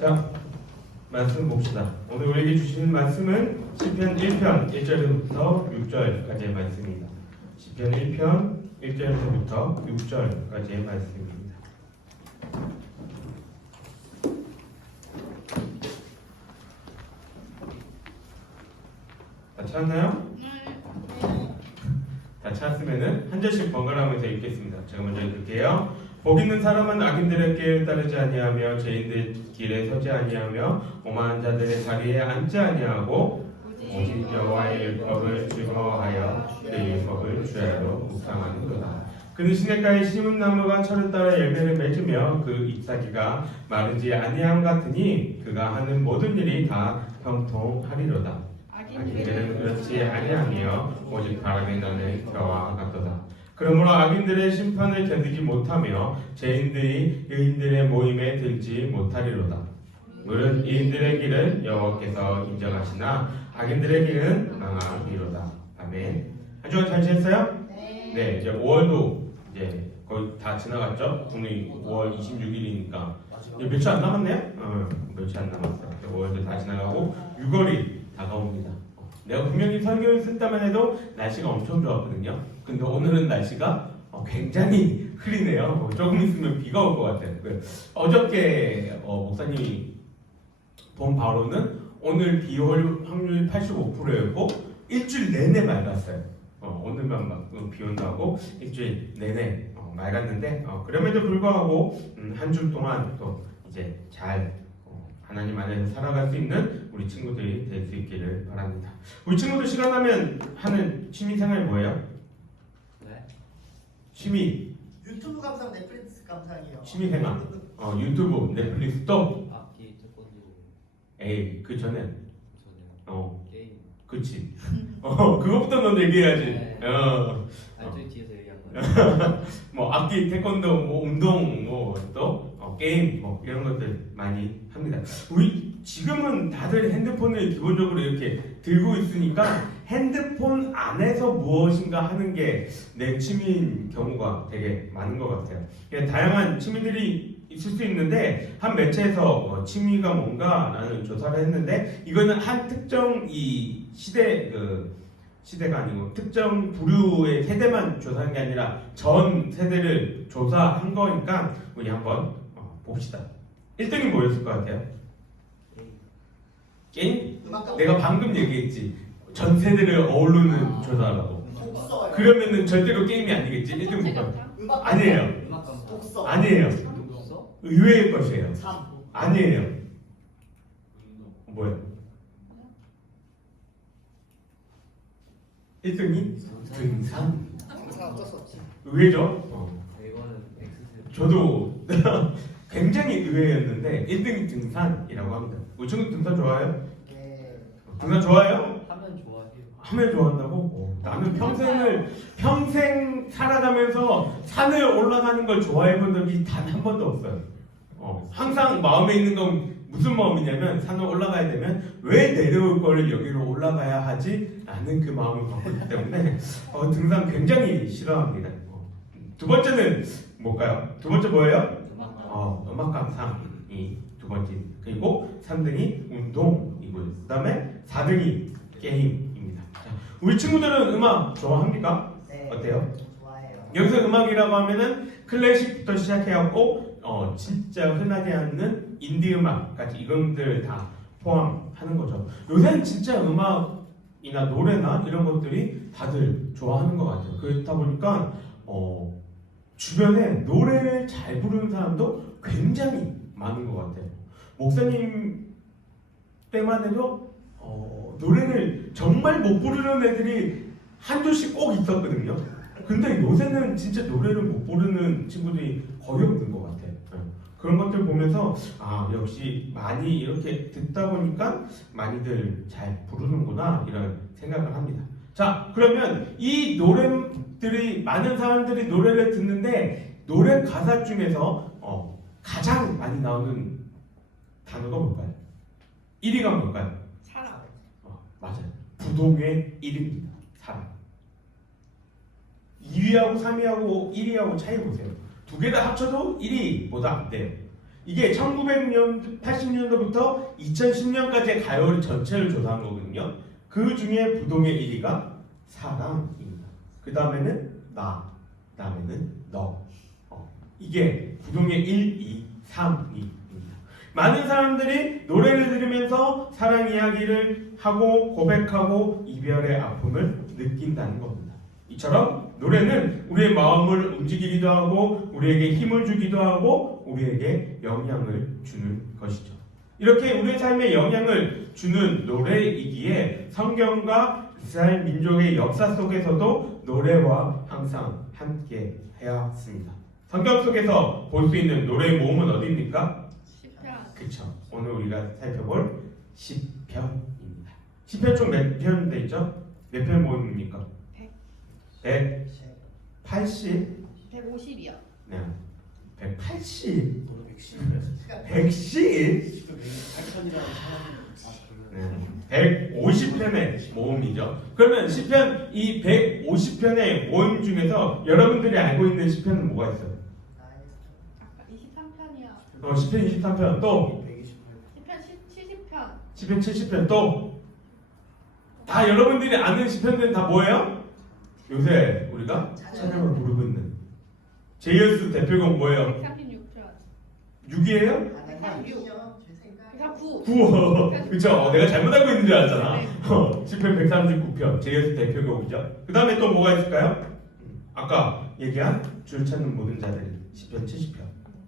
자, 말씀 봅시다. 오늘 우리에게 주시는 말씀은 시편 1편 1절부터 6절까지의 말씀입니다. 시편 1편 1절부터 6절까지의 말씀입니다. 다 찾았나요? 다 찾았으면은 한 절씩 번갈아가면서 읽겠습니다. 제가 먼저 읽을게요. 복 있는 사람은 악인들의 길을 따르지 아니하며 죄인들 길에 서지 아니하며 오만한 자들의 자리에 앉지 아니하고 오직 여호와의 율법을 즐거워하여 그의 율법을 주야로 묵상하는도다. 그는 시냇가에 심은 나무가 철을 따라 열매를 맺으며 그 잎사귀가 마르지 아니함 같으니 그가 하는 모든 일이 다 형통하리로다. 악인들은 그렇지 아니하며 오직 바람에 나는 겨와 같도다. 그러므로 악인들의 심판을 견디지 못하며 죄인들이 의인들의 모임에 들지 못하리로다. 물은 이인들의 길은 여호와께서 인정하시나 악인들의 길은 망하리로다. 아멘. 한 주간 잘 지냈어요? 네. 이제 5월도 이제 거의 다 지나갔죠? 오늘 5월 26일이니까 며칠 안 남았네요? 며칠 안 남았어요. 5월도 다 지나가고 6월이 다가옵니다. 내가 분명히 설교를 쓴다만 해도 날씨가 엄청 좋았거든요. 근데 오늘은 날씨가 굉장히 흐리네요. 조금 있으면 비가 올 것 같아요. 어저께 목사님이 본 바로는 오늘 비 올 확률이 85%였고 일주일 내내 맑았어요. 오늘만 비 온다고 일주일 내내 맑았는데 그럼에도 불구하고 한 주 동안 또 이제 잘 하나님 안에서 살아갈 수 있는 우리 친구들이 될 수 있기를 바랍니다. 우리 친구들 시간 나면 하는 취미생활 뭐예요? 네? 취미 유튜브 감상, 넷플릭스 감상이요. 취미생활 유튜브, 넷플릭스 또 악기, 태권도. 에이 그 전에 저는 게임. 그치 그거부터 넌 얘기해야지. 네. 저희 뒤에서 얘기한 거예요. 뭐 악기, 태권도, 뭐 운동, 뭐 또 게임, 뭐 이런 것들 많이 합니다. 우리 지금은 다들 핸드폰을 기본적으로 이렇게 들고 있으니까 핸드폰 안에서 무엇인가 하는 게 내 취미인 경우가 되게 많은 것 같아요. 다양한 취미들이 있을 수 있는데 한 매체에서 취미가 뭔가라는 조사를 했는데 이거는 한 특정 이 시대가 아니고 특정 부류의 세대만 조사한 게 아니라 전 세대를 조사한 거니까 우리 한번 봅시다. 1등이 뭐였을 것 같아요? 게임? 내가 방금 얘기했지. 전 세대를 어우르는 조사라고. 독서요. 그러면은 절대로 게임이 아니겠지. 1등 볼까? 음악 아니에요. 음악 감상. 독서. 아니에요. 독서? 의외의 것이에요. 참. 아니에요. 뭐야? 1등이 등산. 등산 어쩔 수 없지. 의외죠? 이거는 X세대. 저도 굉장히 의외였는데 1등이 등산이라고 합니다. 우리 친구 등산 좋아해요? 네. 등산 좋아해요? 하면 좋아해요. 하면 좋아한다고? 나는 평생 살아가면서 산을 올라가는 걸 좋아해 본 적이 단 한 번도 없어요. 항상 마음에 있는 건 무슨 마음이냐면 산을 올라가야 되면 왜 내려올 거를 여기로 올라가야 하지? 라는 그 마음을 갖고 있기 때문에 등산 굉장히 싫어합니다. 두 번째는 뭘까요? 두 번째 뭐예요? 음악 감상이 두 번째. 그리고 3등이 운동이고요. 그 다음에 4등이 게임입니다. 자, 우리 친구들은 음악 좋아합니까? 네. 어때요? 좋아해요. 여기서 음악이라고 하면은 클래식부터 시작해갖고 진짜 흔하지 않는 인디 음악까지 이것들 다 포함하는 거죠. 요새는 진짜 음악이나 노래나 이런 것들이 다들 좋아하는 것 같아요. 그렇다 보니까 주변에 노래를 잘 부르는 사람도 굉장히 많은 것 같아요. 목사님 때만 해도 노래를 정말 못 부르는 애들이 한두씩 꼭 있었거든요. 근데 요새는 진짜 노래를 못 부르는 친구들이 거의 없는 것 같아요. 그런 것들 보면서 역시 많이 이렇게 듣다 보니까 많이들 잘 부르는구나 이런 생각을 합니다. 자, 그러면 이 노래들이 많은 사람들이 노래를 듣는데 노래 가사 중에서 가장 많이 나오는 단어가 뭘까요? 1위가 뭘까요? 사랑. 맞아요. 부동의 1위입니다. 사랑. 2위하고 3위하고 1위하고 차이 보세요. 두 개 다 합쳐도 1위보다 안 돼요. 이게 1980년도부터 2010년까지의 가요를 전체를 조사한 거거든요. 그 중에 부동의 1위가 사랑입니다. 그 다음에는 나, 그 다음에는 너. 이게 부동의 1, 2, 3위입니다. 많은 사람들이 노래를 들으면서 사랑 이야기를 하고 고백하고 이별의 아픔을 느낀다는 겁니다. 이처럼 노래는 우리의 마음을 움직이기도 하고 우리에게 힘을 주기도 하고 우리에게 영향을 주는 것이죠. 이렇게 우리의 삶에 영향을 주는 노래이기에 성경과 이스라엘 민족의 역사 속에서도 노래와 항상 함께 해야 했습니다. 성경 속에서 볼 수 있는 노래의 모음은 어디입니까? 시편. 그렇죠. 오늘 우리가 살펴볼 시편입니다. 시편 총 몇 편 돼 있죠? 몇 편 모음입니까? 180. 150이요. 네. 180. 110. 110. 150편의 모음이죠. 그러면 시편 이 150편의 모음 중에서 여러분들이 알고 있는 시편은 뭐가 있어요? 아까 23편이요. 시편 23편 또 시편 70편. 시편 70편 또 다 여러분들이 아는 시편들은 다 뭐예요? 요새 우리가 찬양을 부르고 있는 제이어스 대표곡 뭐예요? 136편. 6이에요? 그냥 9. 9. 그쵸? 내가 잘못 알고 있는 줄 알았잖아. 네. 시편 139편 제이어스 대표곡이죠. 그 다음에 또 뭐가 있을까요? 아까 얘기한 주를 찾는 모든 자들이 시편 70편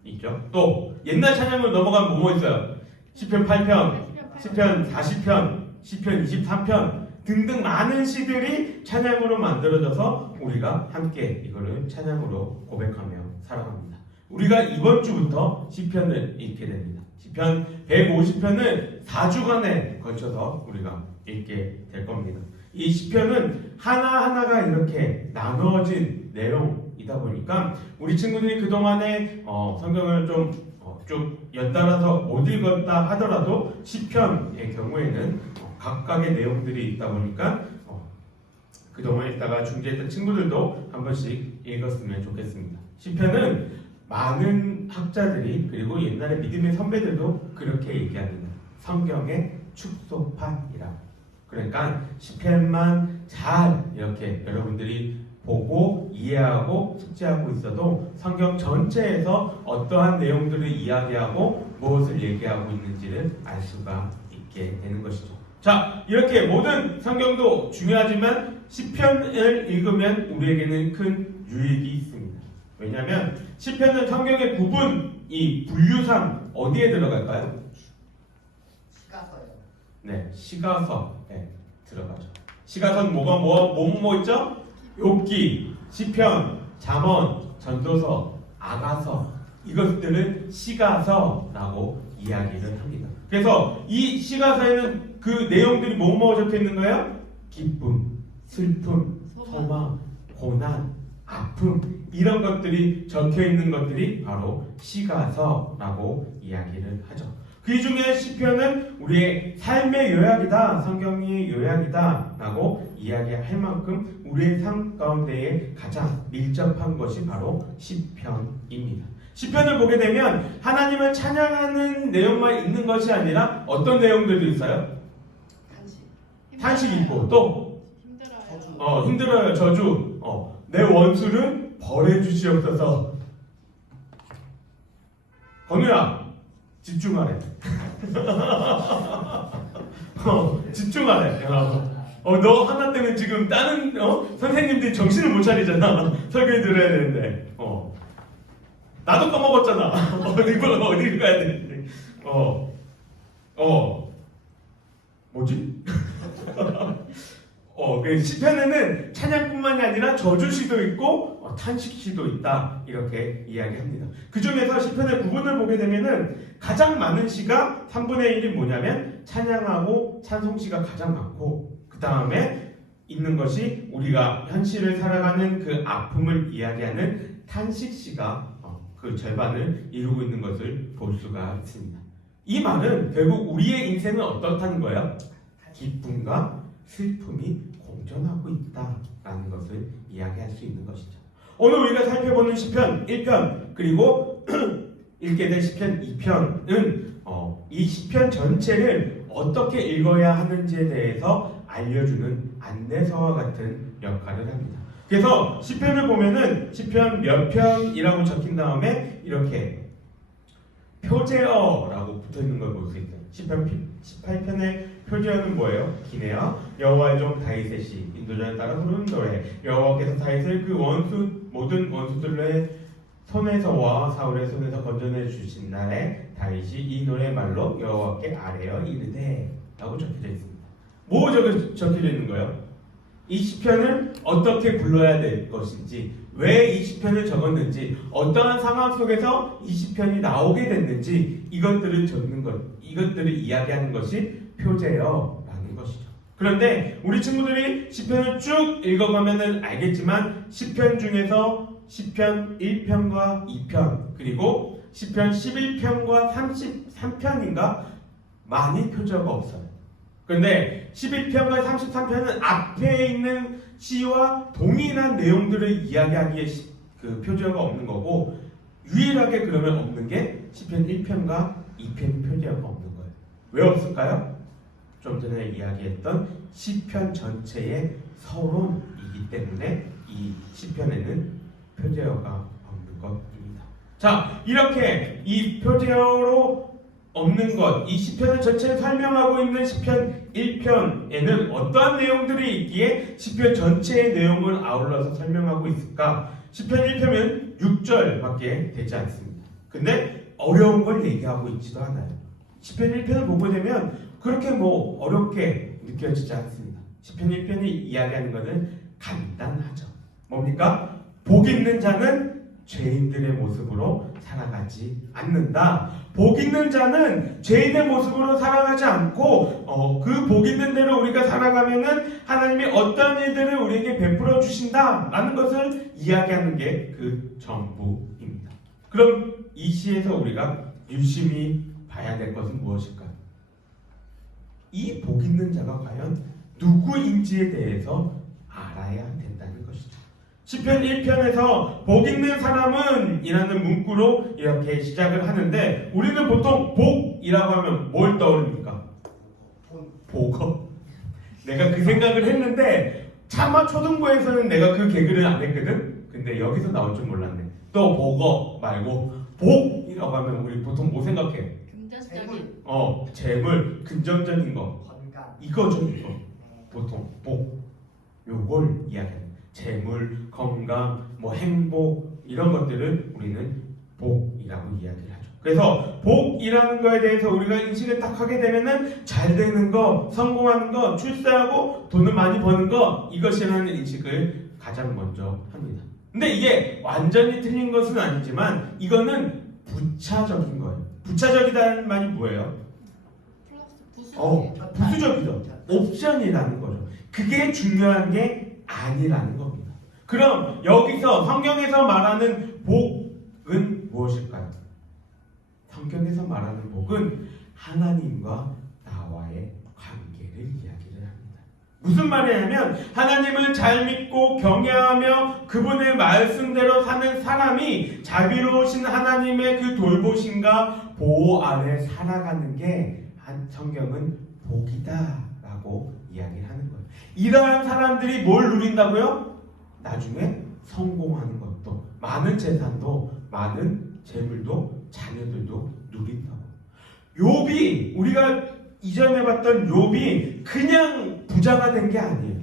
있죠. 또 옛날 찬양으로 넘어가면 뭐 있어요? 시편 8편, 시편 40편, 시편 23편 등등 많은 시들이 찬양으로 만들어져서 우리가 함께 이거를 찬양으로 고백하며 살아갑니다. 우리가 이번 주부터 시편을 읽게 됩니다. 시편 150편은 4주간에 걸쳐서 우리가 읽게 될 겁니다. 이 시편은 하나하나가 이렇게 나누어진 내용이다 보니까 우리 친구들이 그동안에 성경을 좀 쭉 연달아서 못 읽었다 하더라도 시편의 경우에는 각각의 내용들이 있다 보니까 그동안 읽다가 중지했던 친구들도 한 번씩 읽었으면 좋겠습니다. 시편은 많은 학자들이 그리고 옛날에 믿음의 선배들도 그렇게 얘기합니다. 성경의 축소판이라고. 그러니까 시편만 잘 이렇게 여러분들이 보고 이해하고 숙지하고 있어도 성경 전체에서 어떠한 내용들을 이야기하고 무엇을 얘기하고 있는지를 알 수가 있게 되는 것이죠. 자, 이렇게 모든 성경도 중요하지만 시편을 읽으면 우리에게는 큰 유익이 있습니다. 왜냐하면 시편은 성경의 구분, 이 분류상 어디에 들어갈까요? 시가서요. 네, 시가서에 들어가죠. 시가서는 뭐 있죠? 욥기, 시편, 잠언, 전도서, 아가서 이것들은 시가서라고 이야기를 합니다. 그래서 이 시가서에는 그 내용들이 뭐뭐 적혀 있는 거예요? 기쁨, 슬픔, 소망, 고난, 아픔 이런 것들이 적혀 있는 것들이 바로 시가서라고 이야기를 하죠. 그 중에 시편은 우리의 삶의 요약이다, 성경의 요약이다 라고 이야기할 만큼 우리의 삶 가운데에 가장 밀접한 것이 바로 시편입니다. 시편을 보게 되면 하나님을 찬양하는 내용만 있는 것이 아니라 어떤 내용들도 있어요? 탄식 있고 또 힘들어요. 힘들어요. 저주. 내 원수를 벌해 주시옵소서. 건우야 집중하래. 집중하래. 너 하나 때문에 지금 다른 선생님들이 정신을 못 차리잖아. 설교 들어야 되는데. 나도 까먹었잖아. 어디 가야 되는데. 뭐지? 그 시편에는 찬양뿐만이 아니라 저주시도 있고 탄식시도 있다 이렇게 이야기합니다. 그 중에서 시편의 부분을 보게 되면은 가장 많은 시가 3분의 1이 뭐냐면 찬양하고 찬송시가 가장 많고 그 다음에 있는 것이 우리가 현실을 살아가는 그 아픔을 이야기하는 탄식시가 그 절반을 이루고 있는 것을 볼 수가 있습니다. 이 말은 결국 우리의 인생은 어떻다는 거예요? 기쁨과 슬픔이 공존하고 있다라는 것을 이야기할 수 있는 것이죠. 오늘 우리가 살펴보는 시편 1편 그리고 읽게 될 시편 2편은 이 시편 전체를 어떻게 읽어야 하는지에 대해서 알려주는 안내서와 같은 역할을 합니다. 그래서 시편을 보면은 시편 몇 편이라고 적힌 다음에 이렇게 표제어라고 붙어있는 걸 볼 수 있어요. 시편 18편의 표제어는 뭐예요? 기네요. 여호와의 종 다윗의 인도자에 따라 부르는 노래. 여호와께서 다윗을 그 모든 원수들의 손에서와 사울의 손에서 건져내 주신 날에 다윗이 이 노래 말로 여호와께 아뢰어 이르되 라고 적혀져 있습니다. 뭐 적혀져 있는 거예요? 이 시편을 어떻게 불러야 될 것인지, 왜 이 시편을 적었는지, 어떠한 상황 속에서 이 시편이 나오게 됐는지 이것들을 적는 것, 이것들을 이야기하는 것이 표제어라는 것이죠. 그런데 우리 친구들이 시편을 쭉 읽어가면은 알겠지만 시편 중에서 시편 1편과 2편 그리고 시편 11편과 33편인가 많이 표제어가 없어요. 그런데 11편과 33편은 앞에 있는 시와 동일한 내용들을 이야기하기에 그 표제어가 없는 거고, 유일하게 그러면 없는 게 시편 1편과 2편 표제어가 없는 거예요. 왜 없을까요? 좀 전에 이야기했던 시편 전체의 서론이기 때문에 이 시편에는 표제어가 없는 것입니다. 자, 이렇게 이 표제어로 없는 것, 이 시편을 전체를 설명하고 있는 시편 1편에는 어떠한 내용들이 있기에 시편 전체의 내용을 아울러서 설명하고 있을까? 시편 1편은 6절밖에 되지 않습니다. 근데 어려운 걸 얘기하고 있지도 않아요. 시편 1편을 보게 되면 그렇게 어렵게 느껴지지 않습니다. 시편 1편이 이야기하는 것은 간단하죠. 뭡니까? 복 있는 자는 죄인들의 모습으로 살아가지 않는다. 복 있는 자는 죄인의 모습으로 살아가지 않고 그 복 있는 대로 우리가 살아가면은 하나님이 어떤 일들을 우리에게 베풀어 주신다라는 것을 이야기하는 게 그 전부입니다. 그럼 이 시에서 우리가 유심히 봐야 될 것은 무엇일까요? 이 복 있는 자가 과연 누구인지에 대해서 알아야 된다는 것이죠. 시편 1편에서 복 있는 사람은 이라는 문구로 이렇게 시작을 하는데, 우리는 보통 복이라고 하면 뭘 떠올립니까? 복어. 내가 그 생각을 했는데 차마 초등부에서는 내가 그 개그를 안 했거든. 근데 여기서 나올 줄 몰랐네. 또 복어 말고 복이라고 하면 우리 보통 뭐 생각해? 긍정적인. 재물, 긍정적인 거. 건강. 이거죠, 이거. 보통 복. 요걸 이야기합니다. 재물, 건강, 행복 이런 것들을 우리는 복이라고 이야기를 하죠. 그래서 복이라는 거에 대해서 우리가 인식을 딱 하게 되면은 잘 되는 거, 성공하는 거, 출세하고 돈을 많이 버는 거, 이것이라는 인식을 가장 먼저 합니다. 근데 이게 완전히 틀린 것은 아니지만 이거는 부차적인 거예요. 부차적이다는 말이 뭐예요? 플러스 부수. 부수적이죠. 옵션이라는 거죠. 그게 중요한 게 아니라는 겁니다. 그럼 여기서 성경에서 말하는 복은 무엇일까요? 성경에서 말하는 복은 하나님과 나와의 관계를 이야기를 합니다. 무슨 말이냐면 하나님을 잘 믿고 경외하며 그분의 말씀대로 사는 사람이 자비로우신 하나님의 그 돌보심과 보호 아래 살아가는 게 성경은 복이다라고 이야기를 하는 거예요. 이러한 사람들이 뭘 누린다고요? 나중에 성공하는 것도, 많은 재산도, 많은 재물도, 자녀들도 누린다고. 욥이, 우리가 이전에 봤던 욥이 그냥 부자가 된 게 아니에요.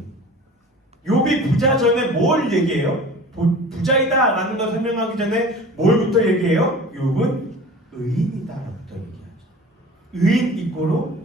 욥이 부자 전에 뭘 얘기해요? 부자이다 라는 걸 설명하기 전에 뭘부터 얘기해요? 욥은 의인이다 라부터 얘기하죠. 의인 이꼬로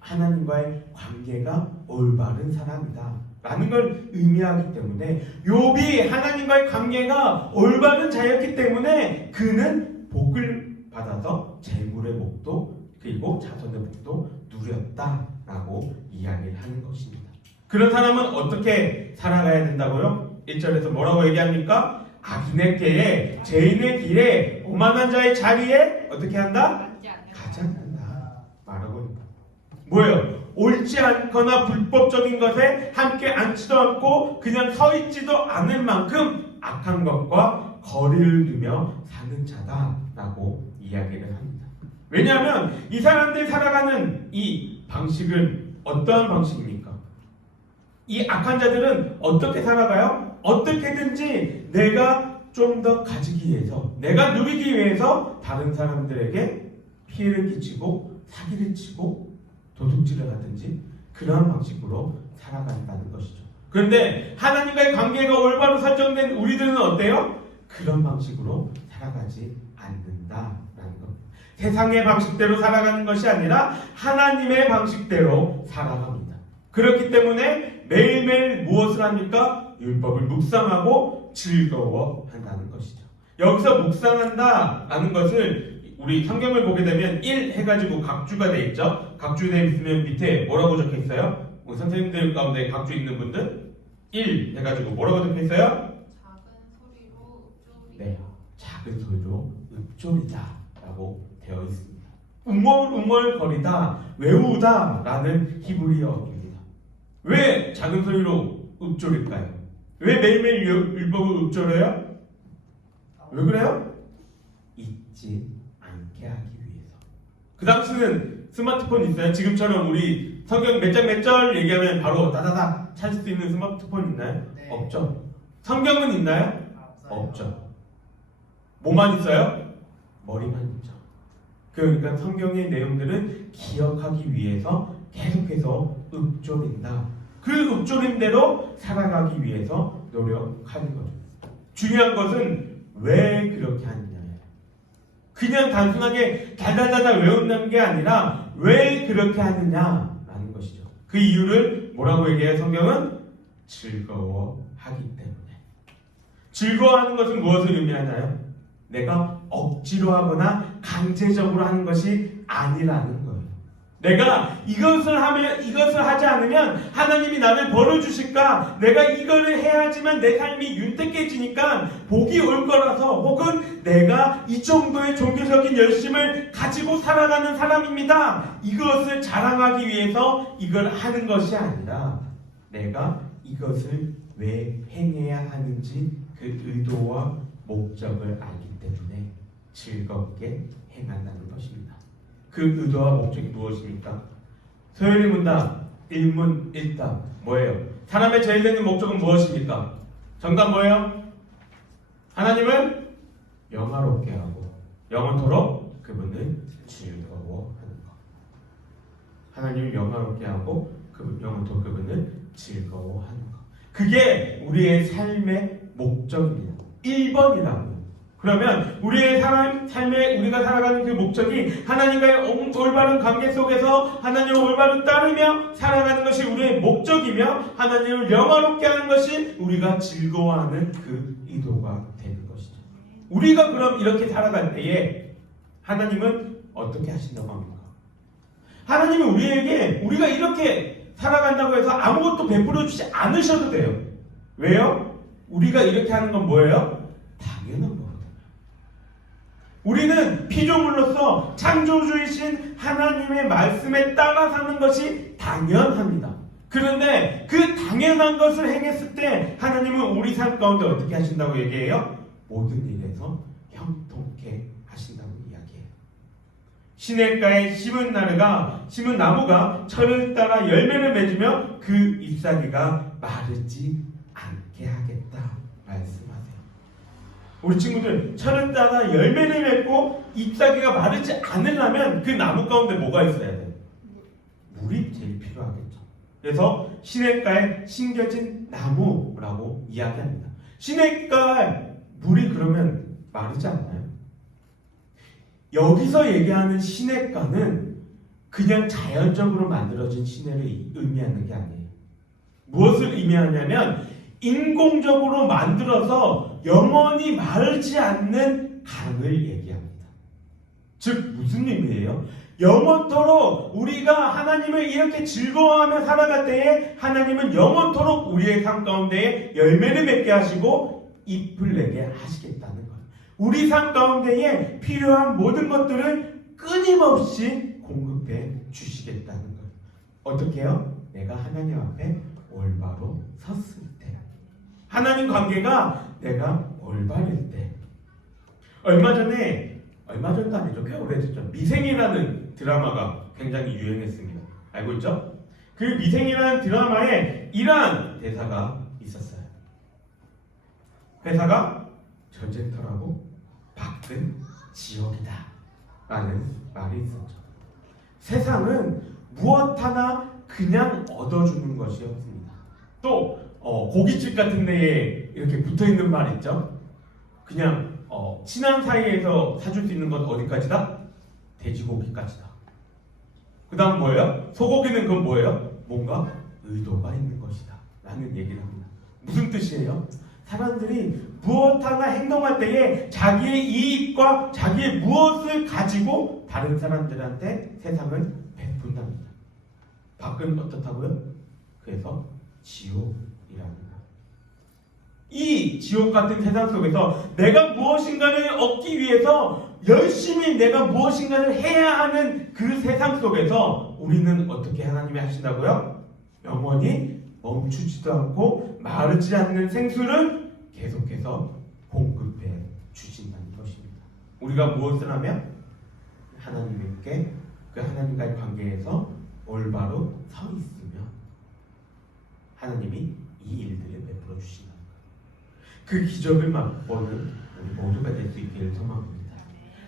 하나님과의 관계가 올바른 사람이다 라는 걸 의미하기 때문에, 욥이 하나님과의 관계가 올바른 자였기 때문에 그는 복을 받아서 재물의 복도 그리고 자손의 복도 누렸다라고 이야기를 하는 것입니다. 그런 사람은 어떻게 살아가야 된다고요? 1절에서 뭐라고 얘기합니까? 악인의 꾀에, 죄인의 길에, 오만한 자의 자리에 어떻게 한다? 가지 않는다 말하고 있다. 뭐예요? 옳지 않거나 불법적인 것에 함께 앉지도 않고 그냥 서 있지도 않을 만큼 악한 것과 거리를 두며 사는 자다라고 이야기를 합니다. 왜냐하면 이 사람들이 살아가는 이 방식은 어떠한 방식입니까? 이 악한 자들은 어떻게 살아가요? 어떻게든지 내가 좀 더 가지기 위해서, 내가 누리기 위해서 다른 사람들에게 피해를 끼치고 사기를 치고 도둑질을 하든지 그러한 방식으로 살아간다는 것이죠. 그런데 하나님과의 관계가 올바로 설정된 우리들은 어때요? 그런 방식으로 살아가지 않는다라는 겁니다. 세상의 방식대로 살아가는 것이 아니라 하나님의 방식대로 살아갑니다. 그렇기 때문에 매일매일 무엇을 합니까? 율법을 묵상하고 즐거워한다는 것이죠. 여기서 묵상한다라는 것을 우리 성경을 보게 되면 1 해가지고 각주가 돼 있죠. 각주되어 있으면 밑에 뭐라고 적혀 있어요? 우리 선생님들 가운데 각주 있는 분들 1 해가지고 뭐라고 적혀 있어요? 작은 소리로 읊조리다. 네, 작은 소리로 읊조리다라고 되어 있습니다. 웅얼웅얼거리다, 외우다라는 히브리어입니다. 왜 작은 소리로 읊조릴까요? 왜 매일매일 율법을 읊조려요? 왜 그래요? 잊지 않게 하기 위해서. 그 당시는 스마트폰 있어요? 지금처럼 우리 성경 몇 장 몇 절 얘기하면 바로 다다닥 찾을 수 있는 스마트폰 있나요? 네. 없죠. 성경은 있나요? 없어요. 없죠. 뭐만 있어요? 머리만 있죠. 그러니까 성경의 내용들은 기억하기 위해서 계속해서 읊조린다. 그 읊조림대로 살아가기 위해서 노력하는 거죠. 중요한 것은 왜 그렇게 하느냐예요. 그냥 단순하게 달달달달 외운다는 게 아니라 왜 그렇게 하느냐라는 것이죠. 그 이유를 뭐라고 얘기해요? 성경은 즐거워하기 때문에. 즐거워하는 것은 무엇을 의미하나요? 내가 억지로 하거나 강제적으로 하는 것이 아니라는 거예요. 내가 이것을 하지 않으면 하나님이 나를 벌을 주실까? 내가 이거를 해야지만 내 삶이 윤택해지니까 복이 올 거라서, 혹은 내가 이 정도의 종교적인 열심을 가지고 살아가는 사람입니다. 이것을 자랑하기 위해서 이걸 하는 것이 아니라 내가 이것을 왜 행해야 하는지 그 의도와 목적을 알기 때문에 즐겁게 행한다는 것입니다. 그 의도와 목적이 무엇입니까? 소요리 문답, 일문일답 뭐예요? 사람의 제일 되는 목적은 무엇입니까? 정답 뭐예요? 하나님을 영화롭게 하고 영원토록 그분을 즐거워하는 것. 하나님을 영화롭게 하고 영원토록 그분을 즐거워하는 것. 그게 우리의 삶의 목적입니다. 1번이라고. 그러면 우리의 삶에 우리가 살아가는 그 목적이 하나님과의 올바른 관계 속에서 하나님을 올바로 따르며 살아가는 것이 우리의 목적이며 하나님을 영화롭게 하는 것이 우리가 즐거워하는 그 의도가 되는 것이죠. 우리가 그럼 이렇게 살아갈 때에 하나님은 어떻게 하신다고 합니까? 하나님은 우리에게 우리가 이렇게 살아간다고 해서 아무것도 베풀어 주지 않으셔도 돼요. 왜요? 우리가 이렇게 하는 건 뭐예요? 당연한 거거든요. 우리는 피조물로서 창조주이신 하나님의 말씀에 따라 사는 것이 당연합니다. 그런데 그 당연한 것을 행했을 때 하나님은 우리 삶 가운데 어떻게 하신다고 얘기해요? 모든 일에서 형통케 하신다고 이야기해요. 시냇가에 심은 나무가 철을 따라 열매를 맺으며 그 잎사귀가 마르지 않게 하겠다 말씀하세요. 우리 친구들, 철을 따라 열매를 맺고 잎사귀가 마르지 않으려면 그 나무 가운데 뭐가 있어야 돼요? 물이 제일 필요하겠죠. 그래서 시냇가에 심겨진 나무라고 이야기합니다. 시냇가에 물이 그러면 마르지 않나요? 여기서 얘기하는 시냇가는 그냥 자연적으로 만들어진 시내를 의미하는 게 아니에요. 무엇을 의미하냐면 인공적으로 만들어서 영원히 마르지 않는 강을 얘기합니다. 즉 무슨 의미예요? 영원토록 우리가 하나님을 이렇게 즐거워하며 살아갈 때에 하나님은 영원토록 우리의 삶 가운데에 열매를 맺게 하시고 잎을 내게 하시겠다는 거예요. 우리 삶 가운데에 필요한 모든 것들을 끊임없이 공급해 주시겠다는 거예요. 어떻게 해요? 내가 하나님 앞에 올바로 섰을 때. 하나님 관계가 내가 올바를 때. 얼마 전도 아니죠. 꽤 오래됐죠. 미생이라는 드라마가 굉장히 유행했습니다. 알고 있죠? 그 미생이라는 드라마에 이러한 대사가 있었어요. 회사가 전쟁터라고 밖은 지옥이다 라는 말이 있었죠. 세상은 무엇 하나 그냥 얻어주는 것이 없습니다. 또 고깃집 같은 데에 이렇게 붙어있는 말 있죠. 그냥 친한 사이에서 사줄 수 있는 건 어디까지다? 돼지고기까지다. 그 다음 뭐예요? 소고기는 그건 뭐예요? 뭔가 의도가 있는 것이다 라는 얘기를 합니다. 무슨 뜻이에요? 사람들이 무엇 하나 행동할 때에 자기의 이익과 자기의 무엇을 가지고 다른 사람들한테 세상을 베푼답니다. 밖은 어떻다고요? 그래서 지옥이랍니다. 이 지옥 같은 세상 속에서 내가 무엇인가를 얻기 위해서 열심히 내가 무엇인가를 해야 하는 그 세상 속에서 우리는 어떻게 하나님이 하신다고요? 영원히 멈추지도 않고 마르지 않는 생수를 계속해서 공급해 주신다는 것입니다. 우리가 무엇을 하면 하나님께 그 하나님과의 관계에서 올바로 서 있으면 하나님이 이 일들을 베풀어 주신다. 그 기적을 맛보는 우리 모두가 될 수 있기를 소망합니다.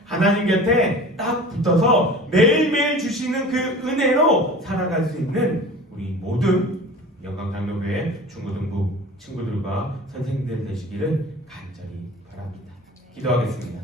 하나님 곁에 딱 붙어서 매일매일 주시는 그 은혜로 살아갈 수 있는 우리 모든 영광장로교회 중고등부 친구들과 선생님들 되시기를 간절히 바랍니다. 기도하겠습니다.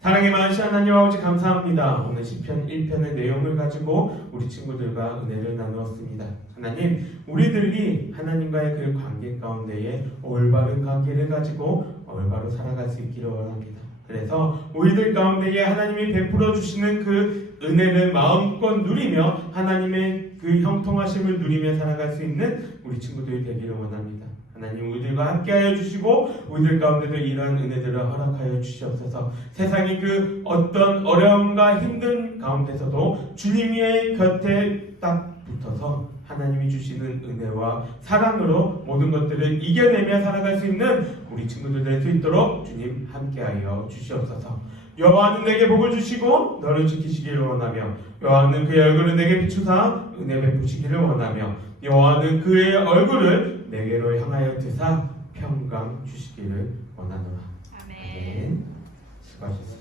사랑의 많으신 하나님 아버지 감사합니다. 오늘 시편 1편의 내용을 가지고 우리 친구들과 은혜를 나누었습니다. 하나님, 우리들이 하나님과의 그 관계 가운데에 올바른 관계를 가지고 올바로 살아갈 수 있기를 원합니다. 그래서 우리들 가운데에 하나님이 베풀어 주시는 그 은혜를 마음껏 누리며 하나님의 그 형통하심을 누리며 살아갈 수 있는 우리 친구들이 되기를 원합니다. 하나님, 우리들과 함께하여 주시고 우리들 가운데도 이러한 은혜들을 허락하여 주시옵소서. 세상이 그 어떤 어려움과 힘든 가운데서도 주님의 곁에 딱 붙어서 하나님이 주시는 은혜와 사랑으로 모든 것들을 이겨내며 살아갈 수 있는 우리 친구들 될 수 있도록 주님 함께하여 주시옵소서. 여호와는 내게 복을 주시고 너를 지키시기를 원하며 여호와는 그의 얼굴을 내게 비추사 은혜 베푸시기를 원하며 여호와는 그의 얼굴을 내게로 향하여 드사 평강 주시기를 원하노라. 아멘. 수고하셨습니다.